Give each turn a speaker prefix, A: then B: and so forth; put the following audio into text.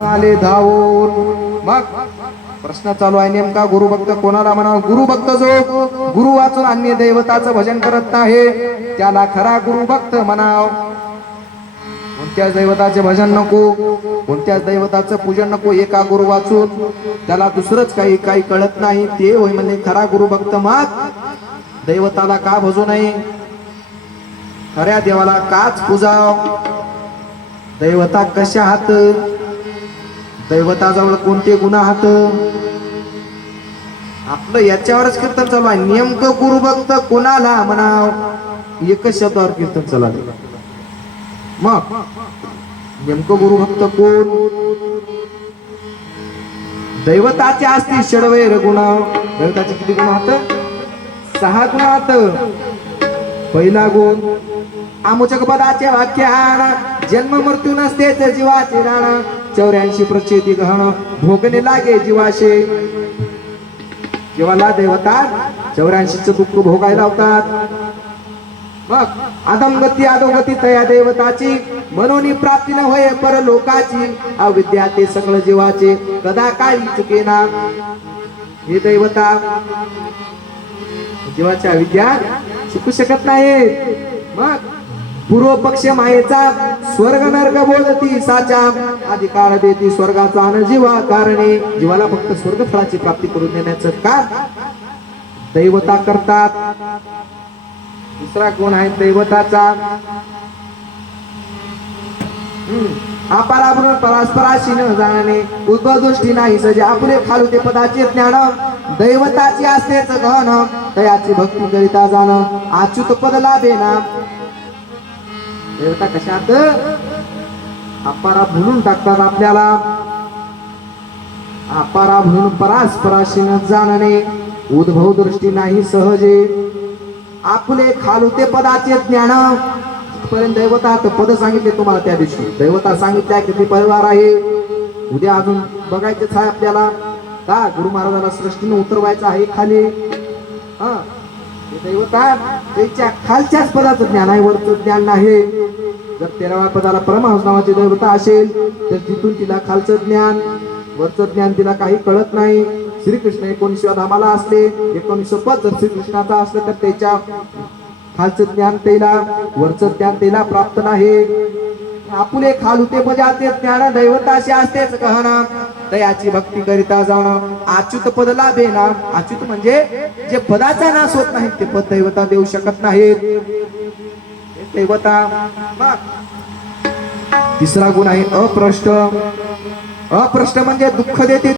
A: आले धावून. मग प्रश्न चालू आहे नेमका गुरुभक्त कोणाला म्हणावं? गुरुभक्त जो गुरु वाचून अन्य देवताचं भजन करत नाही त्याला खरा गुरुभक्त म्हणाव. कोणत्याच दैवताचे भजन नको कोणत्याच दैवताचं पूजन नको एका गुरु वाचून. त्याला दुसरंच काही काही कळत नाही ते होय म्हणजे खरा गुरुभक्त मग दैवताला का भजू नये? खऱ्या देवाला काच पूजाव. दैवता कशा हात? दैवताजवळ कोणते गुन्हा हात आपलं याच्यावरच कीर्तन चालू आहे. नेमकं गुरुभक्त कोणाला म्हणाव? एकच शब्दावर कीर्तन चालू आहे. मग नेमकं गुरुभक्त कोण? दैवताचे असतील षडवैर गुण दैवताचे किती गुण आहात? सहा गुण आहात. पहिला गुण आमुचक पदाचे व्याख्यान जन्म मृत्यू नसते जीवाचे राणा. चौऱ्याऐंशी प्रचिती गहन भोगणे लागे जीवाशे. जीवाला देवतात चौऱ्याऐंशीच दुःख भोगायला लावतात. मग अधमगती अधोगती तया देवताची म्हणून प्राप्ती न होय पर लोकाची अविद्या ते सगळं जीवाचे कदा काळी चुकेना हे दैवता जीवाच्या अविद्या चुकू शकत नाही मग पूर्व पक्ष मायेचा स्वर्ग नर्ग बोलती साचा अधिकार देती स्वर्गाचा अन जीवा कारणे. जीवाला फक्त स्वर्ग फळाची प्राप्ती करून देण्याचं का दैवता करतात. दुसरा कोण आहे दैवताचा? अपाराबरून परस्पराशी न जाणे. उद्भव दृष्टी नाही सजे. आपले खालू ते पदाचे ज्ञान. दैवताची असतेच घन दयाची भक्ती करिता जाण. अच्युत पद लाभे ना देवता कशात? अपारा म्हणून टाकतात आपल्याला. अपारा म्हणून परास्पराशी न जाणणे उद्भव दृष्टी नाही सहजे. आपले खालुते पदाचे ज्ञान. पर्यंत दैवता पद सांगितले तुम्हाला त्या दिवशी. दैवता सांगितल्या किती परिवार आहे. उद्या अजून बघायचंच आहे आपल्याला. का? गुरु महाराजाला सृष्टीने उतरवायचं आहे खाली? हा. दैवता त्याच्या खालच्याच पदाचं ज्ञान आहे वरचं ज्ञान नाही. जर तेराव्या पदाला परमहंस नावाची दैवता असेल तर तिथून तिला खालचं ज्ञान वरचं ज्ञान तिला काही कळत नाही. श्रीकृष्ण एकोणीसव्या धामाला असले एकोणीसशे पद जर श्रीकृष्णाचा असलं तर त्याच्या खालचं ज्ञान त्याला वरचं ज्ञान त्याला प्राप्त नाही. आपुले खालुते म्हणजे ज्ञान दैवता असे असतेच कहना दयाची भक्ती करिता जाणं अच्युत पद लाभे ना अच्युत म्हणजे जे पदाचा नाश होत नाही ते पद दैवता देऊ शकत नाहीत. देवता तिसरा गुण आहे अप्रष्ट. अप्रष्ट म्हणजे दुःख देते.